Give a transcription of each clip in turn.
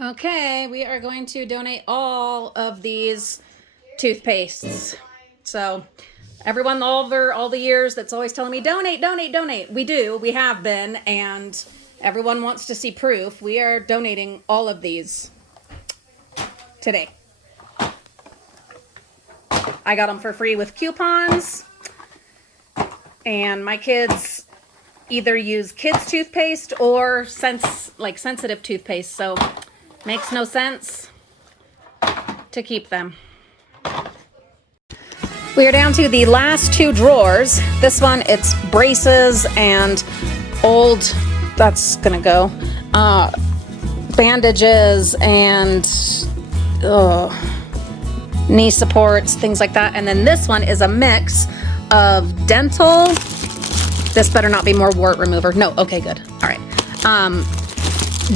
Okay, we are going to donate all of these toothpastes. So everyone over all the years that's always telling me, donate, donate, donate. We do, we have been, and everyone wants to see proof. We are donating all of these today. I got them for free with coupons, and my kids either use kids toothpaste or sensitive toothpaste, so makes no sense to keep them. We are down to the last two drawers. This one, it's braces and old, that's gonna go, bandages and knee supports, things like that. And then this one is a mix of dental. This better not be more wart remover. No, okay, good. All right.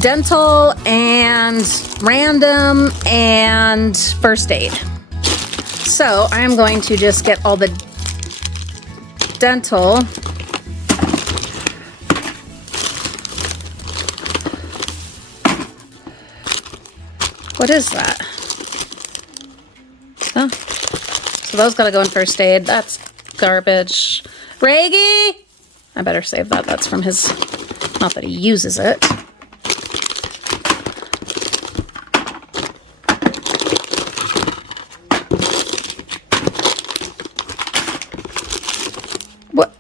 Dental and random and first aid. So I am going to just get all the dental. What is that? Oh, so those gotta go in first aid. That's garbage. Reggie! I better save that. That's from his, not that he uses it. What?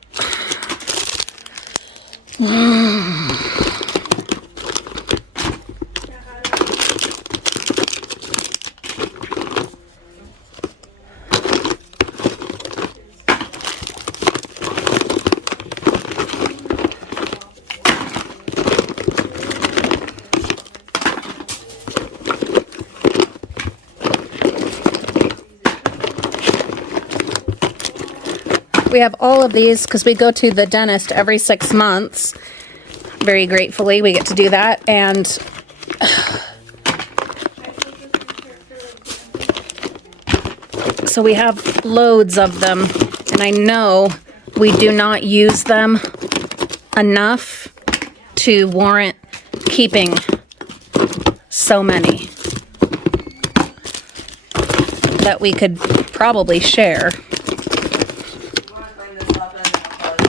We have all of these because we go to the dentist every 6 months. Very gratefully, we get to do that. And so we have loads of them. And I know we do not use them enough to warrant keeping so many that we could probably share.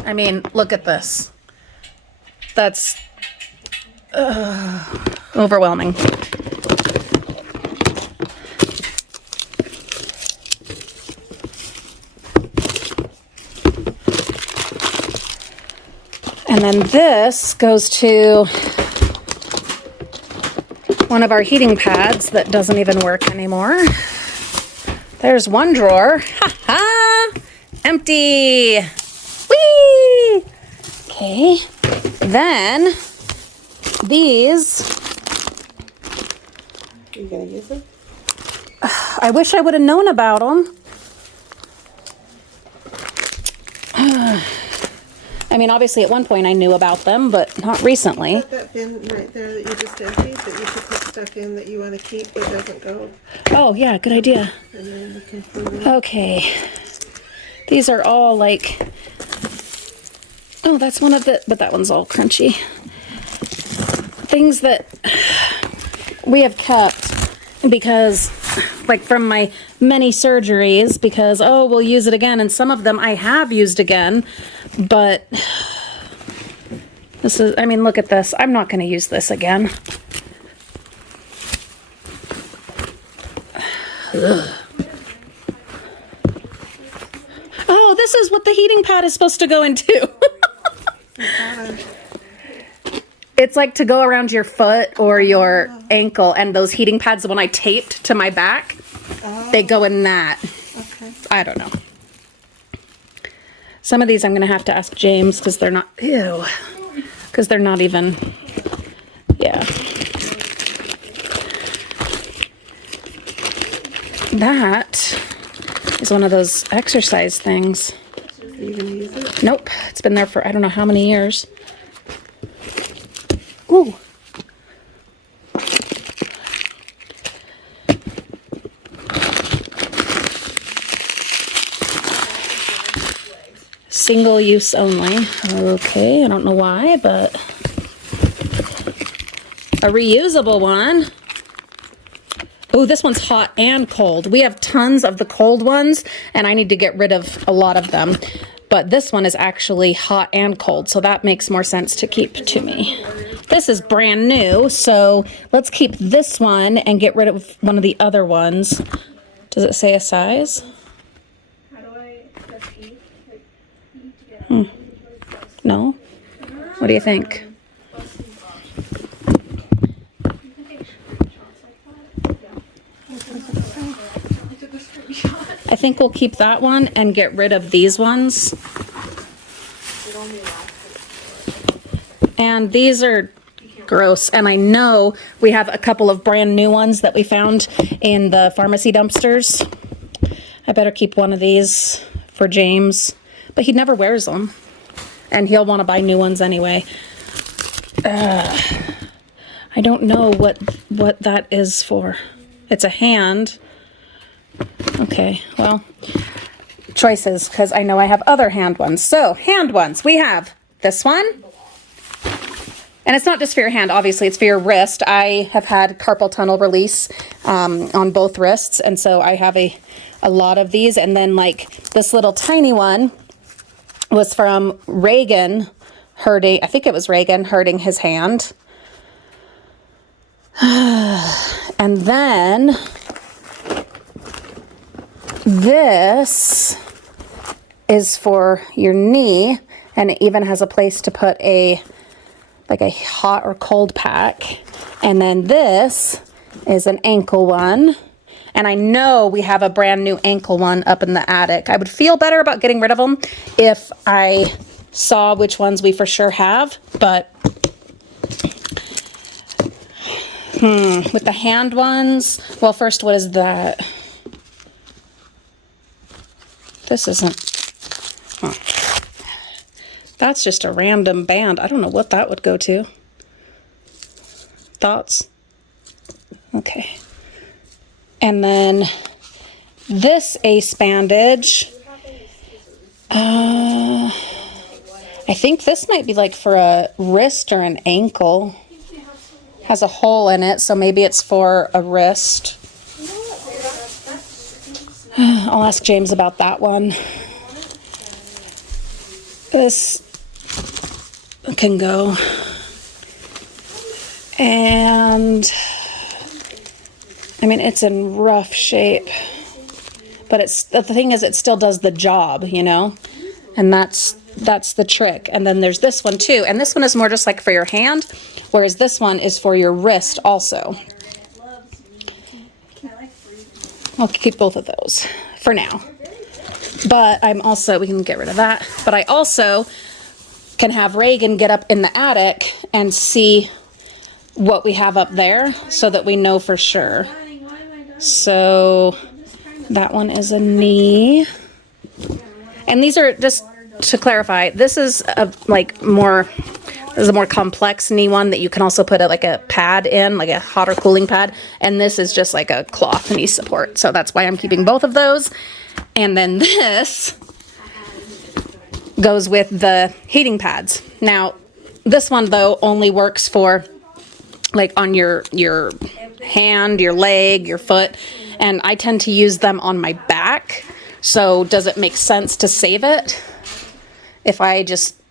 I mean, look at this. That's overwhelming. And then this goes to one of our heating pads that doesn't even work anymore. There's one drawer. Ha ha! Empty! Whee! Okay, then these. Are you gonna use them? I wish I would have known about them. I mean, obviously at one point I knew about them, but not recently. Put that bin right there that you just emptied, that you could put stuff in that you want to keep that doesn't go. Oh yeah, good idea. And then you can put it in. Okay. These are all like, oh, that's one of the, but that one's all crunchy. Things that we have kept because, like from my many surgeries, because, oh, we'll use it again. And some of them I have used again, but this is, I mean, look at this. I'm not going to use this again. Ugh. Oh, this is what the heating pad is supposed to go into. It's like to go around your foot or your ankle, and those heating pads, the one I taped to my back, they go in that. Okay. I don't know. Some of these I'm going to have to ask James because they're not, ew, because they're not even, yeah. That is one of those exercise things. Are you gonna use it? Nope, it's been there for I don't know how many years. Ooh. Single use only. Okay, I don't know why, but a reusable one. Oh, this one's hot and cold. We have tons of the cold ones, and I need to get rid of a lot of them. But this one is actually hot and cold, so that makes more sense to keep to me. This is brand new, so let's keep this one and get rid of one of the other ones. Does it say a size? No? What do you think? I think we'll keep that one and get rid of these ones. And these are gross. And I know we have a couple of brand new ones that we found in the pharmacy dumpsters. I better keep one of these for James. But he never wears them. And he'll want to buy new ones anyway. I don't know what that is for. It's a hand. Okay, well, choices, because I know I have other hand ones. So, hand ones. We have this one. And it's not just for your hand, obviously, it's for your wrist. I have had carpal tunnel release on both wrists, and so I have a lot of these. And then, like, this little tiny one was from Reagan hurting, I think it was Reagan hurting his hand. And then this is for your knee, and it even has a place to put a hot or cold pack. And then this is an ankle one. And I know we have a brand new ankle one up in the attic. I would feel better about getting rid of them if I saw which ones we for sure have, but with the hand ones, well, first, what is that? This isn't, that's just a random band. I don't know what that would go to. Thoughts? Okay. And then this ace bandage, I think this might be like for a wrist or an ankle. Has a hole in it, so maybe it's for a wrist. I'll ask James about that one. This can go. And I mean, it's in rough shape, but it's, the thing is, it still does the job, you know, and that's the trick. And then there's this one too, and this one is more just like for your hand, whereas this one is for your wrist also. I'll keep both of those for now. But I'm also, we can get rid of that, but I also can have Reagan get up in the attic and see what we have up there so that we know for sure. So that one is a knee. And these are, just to clarify, this is a more complex knee one that you can also put a pad in, like a hot or cooling pad. And this is just like a cloth knee support. So that's why I'm keeping both of those. And then this goes with the heating pads. Now, this one though only works for like on your hand, your leg, your foot, and I tend to use them on my back. So does it make sense to save it if I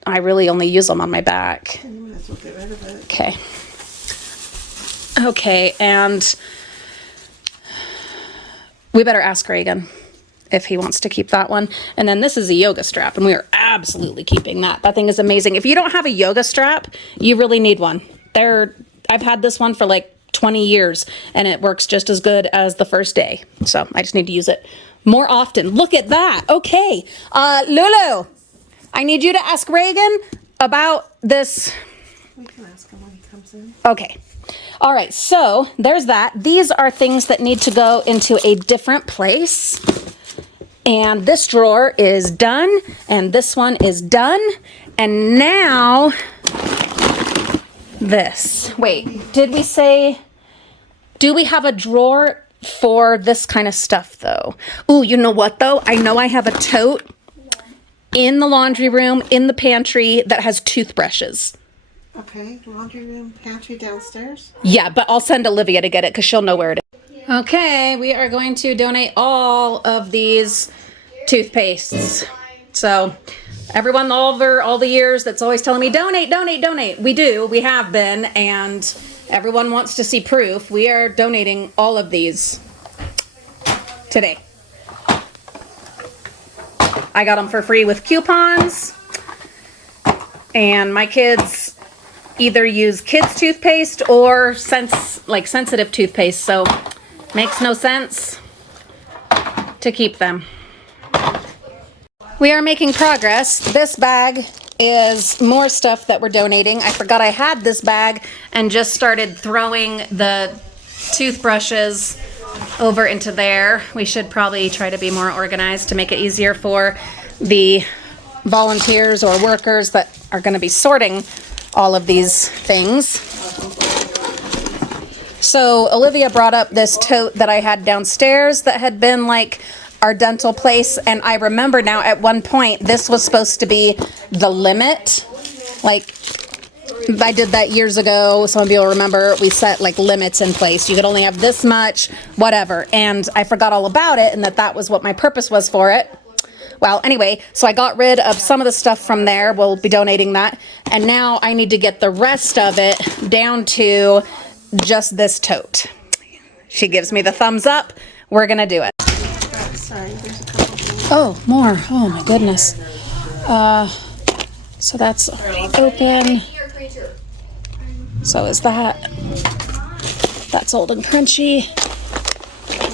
really only use them on my back? You might as well get rid of it. Okay. Okay, and we better ask Reagan if he wants to keep that one. And then this is a yoga strap, and we are absolutely keeping that. That thing is amazing. If you don't have a yoga strap, you really need one. I've had this one for like 20 years, and it works just as good as the first day. So I just need to use it more often. Look at that. Okay. Lulu, I need you to ask Reagan about this. We can ask him when he comes in. Okay. All right. So there's that. These are things that need to go into a different place. And this drawer is done, and this one is done. And now this. Wait, did we say, do we have a drawer for this kind of stuff though? Ooh, you know what though? I know I have a tote in the laundry room, in the pantry, that has toothbrushes. Okay, laundry room, pantry downstairs. Yeah, but I'll send Olivia to get it because she'll know where it is. Okay, we are going to donate all of these toothpastes. So everyone over all the years that's always telling me, donate, donate, donate. We do, we have been, and everyone wants to see proof. We are donating all of these today. I got them for free with coupons, and my kids either use kids toothpaste or sensitive toothpaste, so makes no sense to keep them. We are making progress. This bag is more stuff that we're donating. I forgot I had this bag and just started throwing the toothbrushes over into there. We should probably try to be more organized to make it easier for the volunteers or workers that are going to be sorting all of these things. So Olivia brought up this tote that I had downstairs that had been like our dental place, and I remember now at one point this was supposed to be the limit. Like, I did that years ago. Some of you will remember we set like limits in place. You could only have this much, whatever. And I forgot all about it, and that was what my purpose was for it. Well, anyway, so I got rid of some of the stuff from there. We'll be donating that. And now I need to get the rest of it down to just this tote. She gives me the thumbs up. We're going to do it. Sorry, there's a couple things. Oh, more. Oh, my goodness. So that's already open. So is that. That's old and crunchy.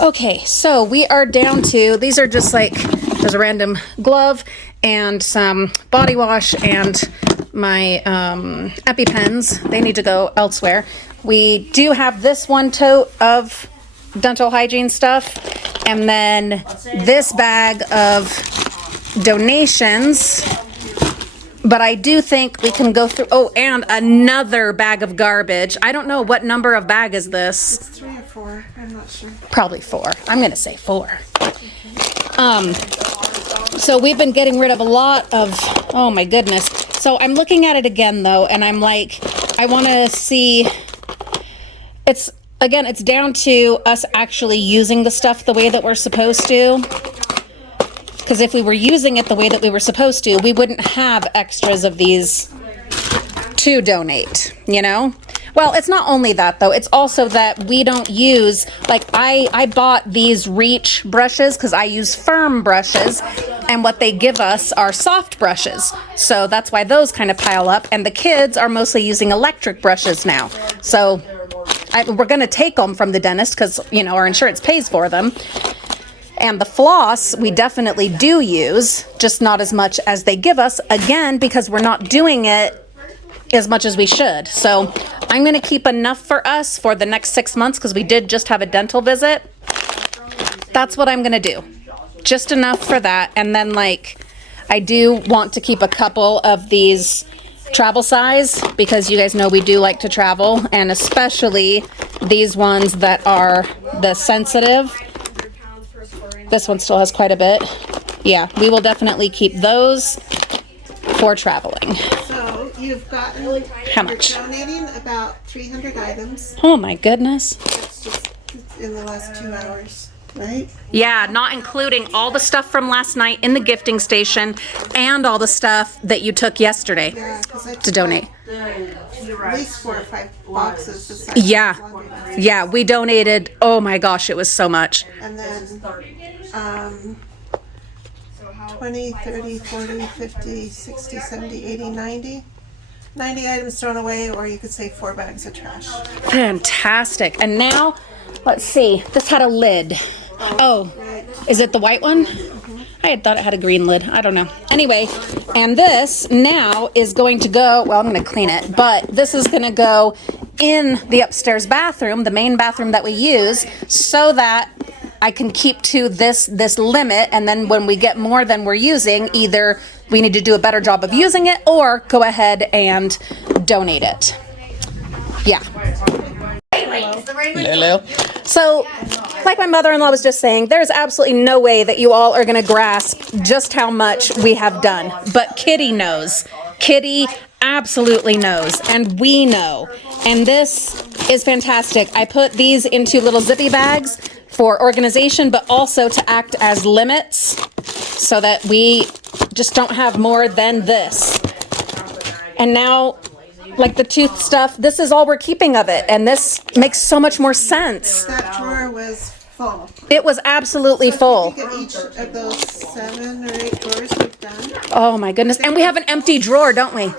Okay, so we are down to, these are just like, there's a random glove and some body wash and my EpiPens. They need to go elsewhere. We do have this one tote of dental hygiene stuff, and then this bag of donations. But I do think we can go through, oh, and another bag of garbage. I don't know, what number of bag is this? It's 3 or 4, I'm not sure. Probably 4. I'm gonna say 4. So we've been getting rid of a lot of, oh my goodness. So I'm looking at it again though, and I'm like, I wanna see, it's down to us actually using the stuff the way that we're supposed to. Because if we were using it the way that we were supposed to, we wouldn't have extras of these to donate, you know? Well, it's not only that though, it's also that we don't use, like I bought these Reach brushes because I use firm brushes, and what they give us are soft brushes. So that's why those kind of pile up, and the kids are mostly using electric brushes now. So we're gonna take them from the dentist because, you know, our insurance pays for them. And the floss, we definitely do use, just not as much as they give us, again, because we're not doing it as much as we should. So I'm going to keep enough for us for the next 6 months, because we did just have a dental visit. That's what I'm going to do. Just enough for that. And then, like, I do want to keep a couple of these travel size, because you guys know we do like to travel, and especially these ones that are the sensitive. This one still has quite a bit. Yeah, we will definitely keep those for traveling. So you've gotten, How much? You're donating about 300 items. Oh my goodness. That's just in the last 2 hours, right? Yeah, not including all the stuff from last night in the gifting station and all the stuff that you took yesterday Yeah, because I to donate. at least 4 or 5 boxes. Besides Yeah, laundry bags. yeah, we donated, oh my gosh, it was so much. And then 20, 30, 40, 50, 60, 70, 80, 90. 90 items thrown away, or you could say 4 bags of trash. Fantastic. And now, let's see, this had a lid. Oh, is it the white one? I had thought it had a green lid. I don't know. Anyway, and this now is going to go, well, I'm going to clean it, but this is going to go in the upstairs bathroom, the main bathroom that we use, so that I can keep to this limit, and then when we get more than we're using, either we need to do a better job of using it or go ahead and donate it. Yeah. Hello. So, like my mother-in-law was just saying, there's absolutely no way that you all are going to grasp just how much we have done. But Kitty knows. Kitty absolutely knows. And we know. And this is fantastic. I put these into little zippy bags for organization, but also to act as limits so that we just don't have more than this. And now, like the tooth stuff, this is all we're keeping of it, and this makes so much more sense. That drawer was full. It was absolutely full. Think of each of those 7 or 8 drawers we've done. Oh my goodness. And we have an empty drawer, don't we?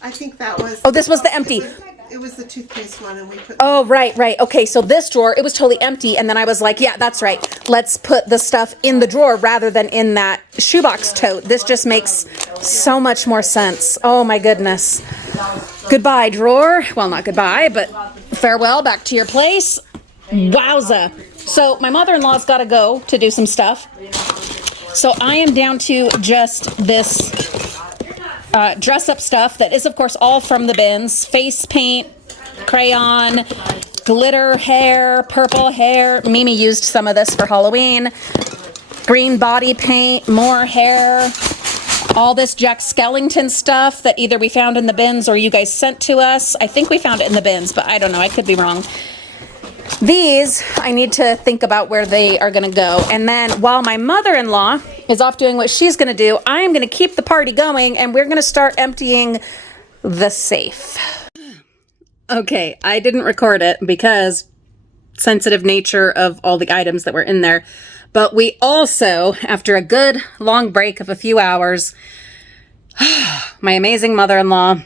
I think that was... Oh, this was the empty. It was the toothpaste one, and we put... Oh, right. Okay, so this drawer, it was totally empty, and then I was like, yeah, that's right. Let's put the stuff in the drawer rather than in that shoebox tote. This just makes so much more sense. Oh my goodness. Goodbye, drawer. Well, not goodbye, but farewell, back to your place. Wowza. So my mother-in-law's got to go to do some stuff. So I am down to just this dress-up stuff that is, of course, all from the bins. Face paint, crayon, glitter hair, purple hair. Mimi used some of this for Halloween. Green body paint, more hair. All this Jack Skellington stuff that either we found in the bins or you guys sent to us. I think we found it in the bins, but I don't know. I could be wrong. These, I need to think about where they are going to go. And then while my mother-in-law is off doing what she's going to do, I'm going to keep the party going, and we're going to start emptying the safe. Okay, I didn't record it because sensitive nature of all the items that were in there. But we also, after a good long break of a few hours, my amazing mother-in-law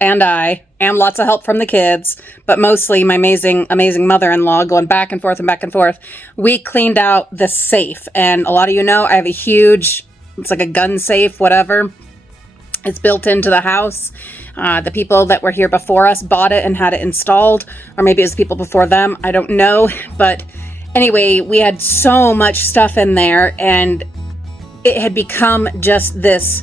and I, and lots of help from the kids, but mostly my amazing mother-in-law going back and forth and back and forth, we cleaned out the safe. And a lot of you know I have a huge, it's like a gun safe, whatever. It's built into the house. The people that were here before us bought it and had it installed, or maybe it was people before them, I don't know. But anyway, we had so much stuff in there, and it had become just this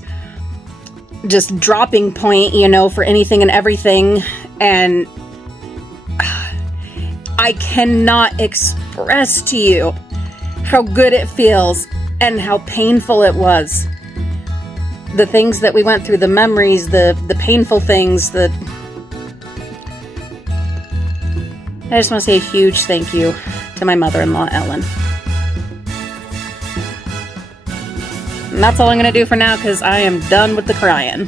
dropping point, you know, for anything and everything. And I cannot express to you how good it feels and how painful it was. The things that we went through, the memories, the painful things, I just want to say a huge thank you to my mother-in-law, Ellen. And that's all I'm going to do for now, because I am done with the crying.